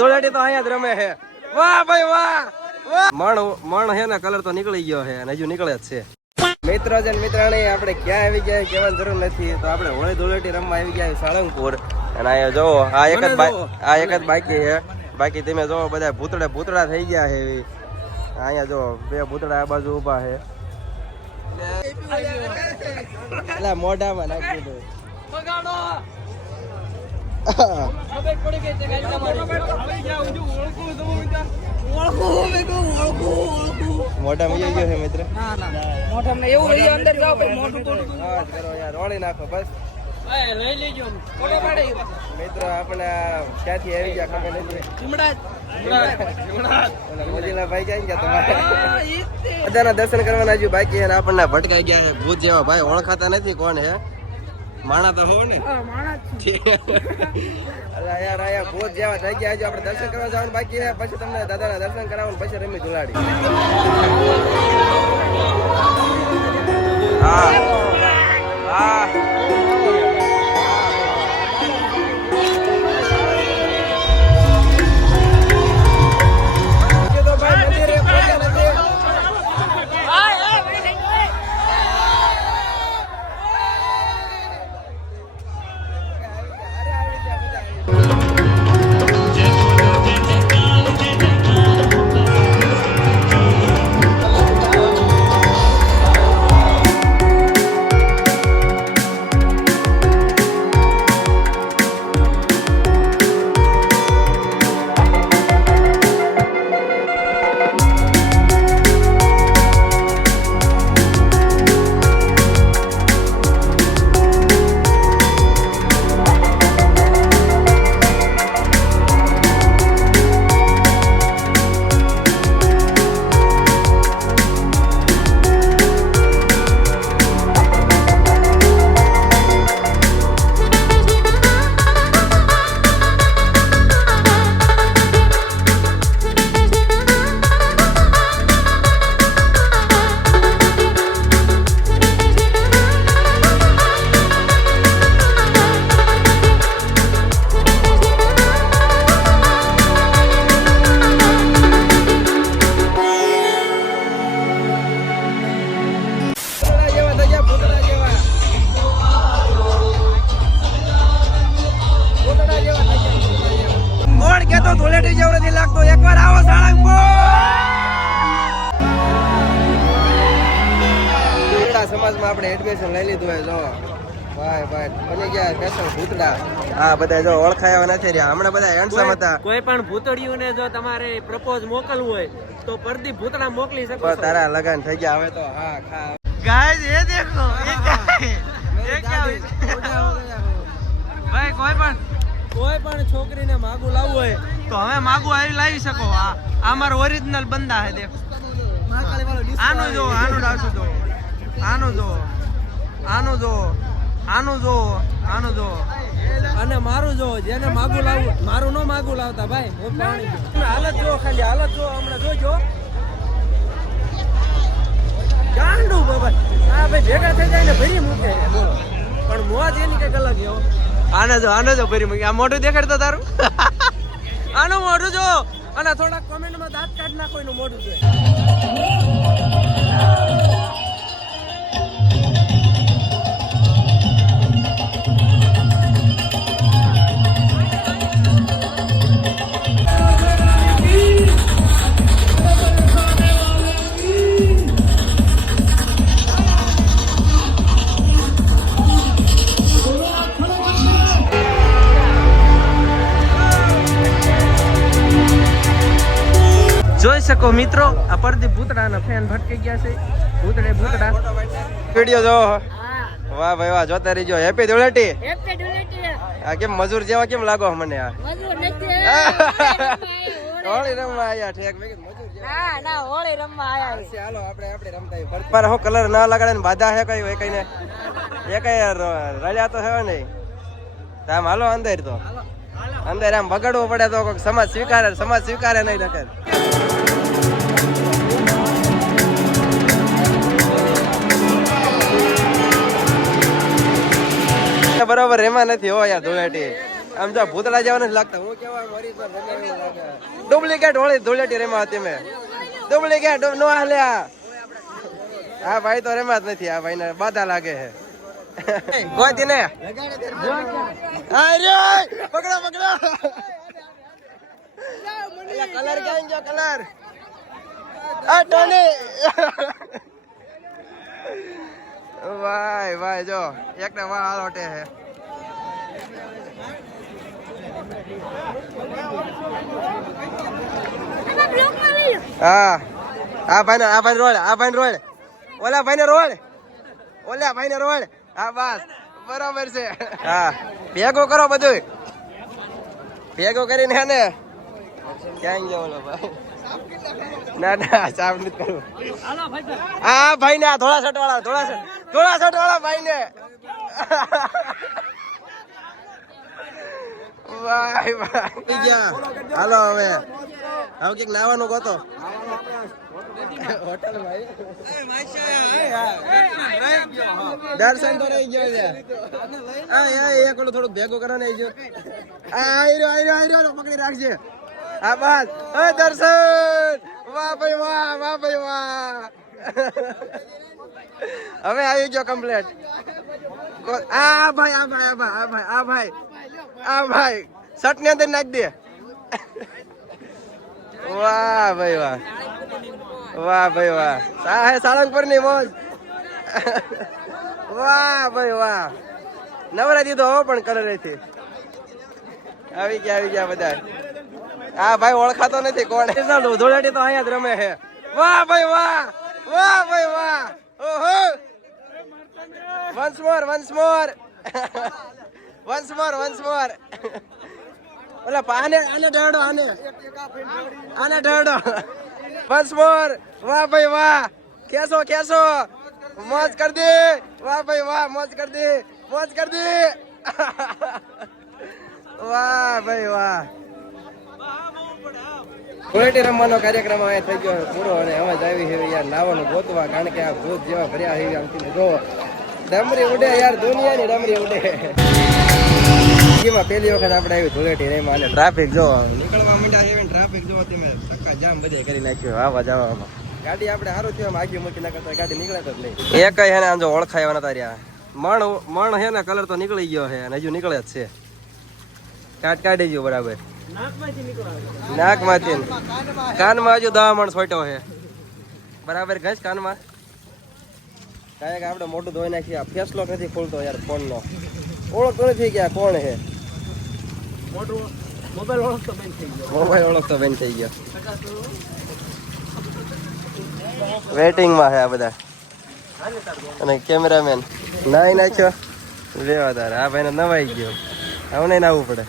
ધૂળેટી તો અહીંયા જ રમે છે. વાહ ભાઈ વાહ મણ મણ છે ને કલર તો નીકળી ગયો છે અને હજુ નીકળે જ છે. મિત્રો છે મિત્રાણી આપણે ક્યાં આવી ગયા કહેવાની જરૂર નથી. તો આપણે હોળી ધૂળેટી રમવા આવી ગયા સાળંગપુર. અને અહીંયા જો આ એક જ આ એક જ બાકી છે. બાકી તમે જો બધા ભૂતડે ભૂતળા થઈ ગયા છે. અહીંયા જો બે ભૂતળા આ બાજુ ઊભા છે. એટલે મોઢામાં નાખી દે મોઢામાં મજા ગયો છે મિત્ર? મોઢું નાખો બસ લઈ મિત્રો, આપણે ક્યાંથી આવી ગયા ખબર નથી? બધાના દર્શન કરવાના હજુ બાકી આપણને ભટકાઈ ગયા ભૂત જેવા ભાઈ ઓળખાતા નથી કોણ હે માણા તો હો ને. અલા યાર આયા ભૂત જેવા થઈ ગયા હજુ આપણે દર્શન કરવા જવાનું બાકી છે. પછી તમને દાદાના દર્શન કરાવવાનું પછી રમી ધુલાડી. હા. તો ધોલેટી જેવો નથી લાગતો. એકવાર આવો સાળંગપુર સમાજમાં આપણે એડમિશન લઈ મોકલવું હોય તો પરદી ભૂતડા મોકલી શકો તારા લગન થઈ ગયા હવે તો. કોઈ પણ છોકરીને માગું લાવવું હોય તો હવે માગું આવી લાવી શકો. આ આ મારો ઓરિજિનલ બંદા હે દેખ. આનું જો, આનું ડાસું જો. આનું જો. આનું જો. આનું જો. આનું જો. અને મારું જો, જેને માગું લાવું, મારું ન માગું લાવતા, ભાઈ. હું હાલત જો, ખાલી હાલત જો, હમણાં જોજો. ગાંડુ બાબા. આ ભાઈ ભેગા થઈ જાય ને ભરી મૂકે બોલો. પણ મોજ એની કંઈક અલગ એવો આને જો આને જો ભરી મૂકે. આ મોઢું દેખાડતો તારું? આનું મોઢું જો અને થોડા કોમેન્ટમાં દાંત કાઢ નાખો એનું મોઢું છે શકો મિત્રો આ પરદીપ ભૂતડાના ફેન ભટકી ગયા છે. ભૂતડે ભૂતડા. વીડિયો જો વાહ ભાઈ વાહ જોતા રહીજો. હેપી ધૂળેટી હેપી ધૂળેટી આ કેમ મજૂર જેવા કેમ લાગો મને આ? મજૂર નથી. હોળી રમવા આયા ઠેક મેં મજૂર જેવા. ના ના હોળી રમવા આયા છે. હાલો આપણે આપણે રમતા આવીએ. પર હું કલર ના લગાડે ને બાધા હે કઈ હોય કઈ ને એ કઈ ર- રળ્યા તો હે નહીં. આમ હાલો અંદર તો. અંદર આમ બગડવું પડે તો કોઈક સમાજ સ્વીકારે સમાજ સ્વીકારે નહીં નકર. બરોબર એમાં નથી હો યાર ધૂળેટી. આમ જો ભૂતળા જેવા નથી લાગતા. હું કેવા લાગે ડુપ્લિકેટ હોળી ધૂળેટી રેમા હતી મેં. ડુપ્લિકેટ નો હાલ્યા આ. ભાઈ તો રેમા જ નથી, આ ભાઈને બાધા લાગે છે. ગોતી ને આ પકડો પકડો. કલર ક્યાં ગયો કલર આ ટોની. વાય વાય, જો એક ને વાળ આલોટે હે હા. આ ભાઈ આ ભાઈ રોડ, આ ભાઈ રોડ. ઓલા ભાઈ ને રોડ. ઓલા ભાઈ ને રોડ. હા, બસ. બરાબર છે. હા. ભેગો કરો બધું ભેગો કરીને હે ને ક્યાં ગયો ઓલો ભાઈ? ના ના સાફ નથી કરવું. આ ભાઈ ને આ ધોળા શર્ટ વાળા ધોળા શર્ટ ધોળા શર્ટ વાળા ભાઈ ને વાય ભાઈ ગયા. હાલો હવે. હવે કંઈક લાવવાનું ગોતો. હોટલ ભાઈ. દર્શન તો રહી ગયો છે. આ આ એક થોડુંક ભેગું આવી જો આ આઈ રહ્યો આયરો રહ્યો પકડી રાખજે. આ બસ એ દર્શન. વાહ ભાઈ વાહ વાહ ભાઈ વાહ. હવે આવી ગયો કમ્પ્લેટ આ ભાઈ આ ભાઈ આ ભાઈ આ ભાઈ આ ભાઈ. શર્ટની અંદર નાખ દે. વાહ ભાઈ વાહ. વાહ ભાઈ વાહ. સાહે હે સાળંગપુરની મોજ. વાહ ભાઈ વાહ. નવરા દીધો હો પણ કલરથી આવી ગયા આવી ગયા બધા. હા ભાઈ ઓળખાતો નથી કોણ. ધોળાટી તો અહીંયા જ રમે છે. વાહ ભાઈ વાહ. વાહ ભાઈ વાહ. ઓહો. Once more once more. Once more once more ઓલા પાને આને ઢળો, આને. આને ઢળો. વન્સ મોર વાહ ભાઈ વાહ. કેસો કેસો. મોજ કર દે વાહ ભાઈ વાહ, મોજ કર દે મોજ કર દે વાહ ભાઈ વાહ. ધૂળેટી રમવાનો કાર્યક્રમ અહીંયા થઈ ગયો પૂરો અને અવાજ આવી છે યાર, નાવાનું ગોતવા, કારણ કે આ ભૂત જેવા ભર્યા છે આમથી જો, ડમરી ઉડે યાર, દુનિયાની ડમરી ઉડે. એમાં પહેલી વખત આપણે આવી ધૂળેટી રેમાં અને ટ્રાફિક જો નીકળવા માંડ્યા છે ટ્રાફિક જો તમે ચક્કા જામ બધે કરી નાખ્યો આવા જવામાં. ગાડી આપણે સારું થયું આગી મૂકી ના કરતા ગાડી નીકળે જ નહીં. એક હે ને આમ જો ઓળખાય નતા રહ્યા મણ મણ હે ને કલર તો નીકળી ગયો છે અને હજુ નીકળે જ છે. કાટ કાઢી ગયો બરાબર. નાકમાંથી ને. કાનમાં હજુ દવા મણ છોટ્યો છે. બરાબર ઘસ કાનમાં. કાંઈક આપણે મોટું ધોઈ નાખીએ. આ ફેસલો નથી ખોલતો યાર ફોનનો. ઓળખતો નથી કે આ કોણ છે. મોબાઈલ ઓળખતો બેન થઈ ગયો. વેટિંગમાં છે આ બધા. અને કેમેરામેન નાઈ નાખ્યો? લેવા તારે. આ ભાઈને નવાઈ ગયો. હવે નહીં નાવું પડે.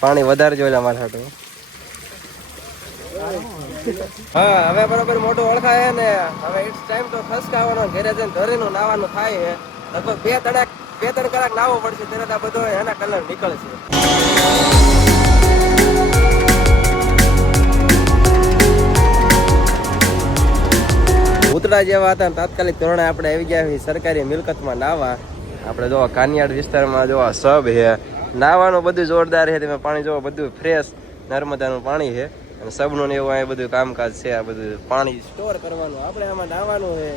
પાણી વધારે જોયેલા મારા હા, હવે બરોબર મોટું ઓળખાય ને. હવે ઇટ્સ ટાઈમ તો ખસકાવાનો ઘરે જઈને ધરીનું, નાવાનું થાય લગભગ બે તડાક બે ત્રણ કલાક લાવવો પડશે ત્યારે આ બધો એના કલર નીકળશે. ઉતરા જેવા હતા તાત્કાલિક ધોરણે આપણે આવી ગયા સરકારી મિલકતમાં નાવા. આપણે જો કાનિયાડ વિસ્તારમાં જો સબ છે. નાવાનું બધું જોરદાર છે, તમે પાણી જોવો, બધું ફ્રેશ નર્મદાનું પાણી છે. અને સબનું ને એવું અહીંયા બધું કામકાજ છે, આ બધું પાણી સ્ટોર કરવાનું. આપણે આમાં નાવાનું છે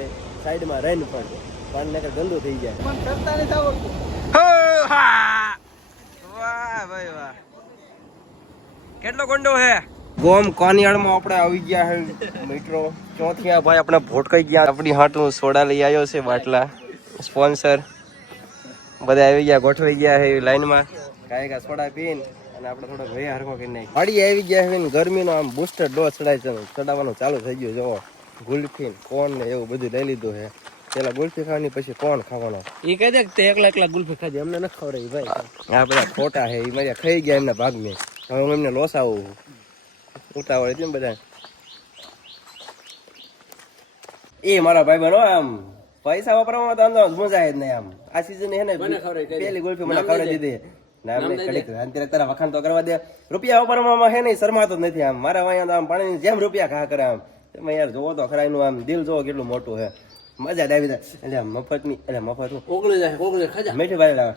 સાઈડમાં રહીને પણ. પાણી નકર ગંદુ થઈ જાય. વાહ ભાઈ વાહ. કેટલો ગંડો હે? ગોમ કોનિયાળમાં આપણે આવી ગયા હે મિત્રો. ચોથી આ ભાઈ આપણે ભોટકાઈ ગયા. આપણી હાટું સોડા લઈ આવ્યો છે બાટલા. સ્પોન્સર. બધા આવી ગયા ગોઠવાઈ ગયા છે લાઈનમાં. કાંઈ કા સોડા પીન અને આપણે થોડો ભય હરખો કરી નાખી વાડી આવી ગયા હે ને ગરમીનો આમ બુસ્ટર ડોઝ ચડાય છે ચડાવવાનું ચાલુ થઈ ગયું જો ગુલ્ફી કોન ને એવું બધું લઈ લીધું છે પેલા ગુલ્ફી ખાવાની પછી કોણ ખાવાનો? એ કહે છે કે તે એકલા એકલા ગુલ્ફી ખાજે અમને ન ખવડાવી ભાઈ. આ બધા ખોટા છે એ મારા ખાઈ ગયા એમના ભાગને. હવે હું એમને લોસ આવું ઉતાવળ એટલે બધા એ મારા ભાઈ બનો આમ પૈસા વાપરવામાં તો અંદર મજા જ નહીં આમ. આ સીઝન હે ને પેલી ગુલ્ફી મને ખવડાવી દીધી. મેં તારા વખાણ તો કરવા દે. રૂપિયા વાપરવામાં હે નહીં શરમાતો નથી આમ. મારા અહીંયા આમ પાણીની જેમ રૂપિયા ખા કરે આમ. તમે યાર જોવો તો ખરા એનું આમ દિલ જોવો કેટલું મોટું છે મજા આવી જાય. એટલે મફતની એટલે મફત ઓગળી જાય ઓગળી ખાજા મીઠી ભાઈ લાવે.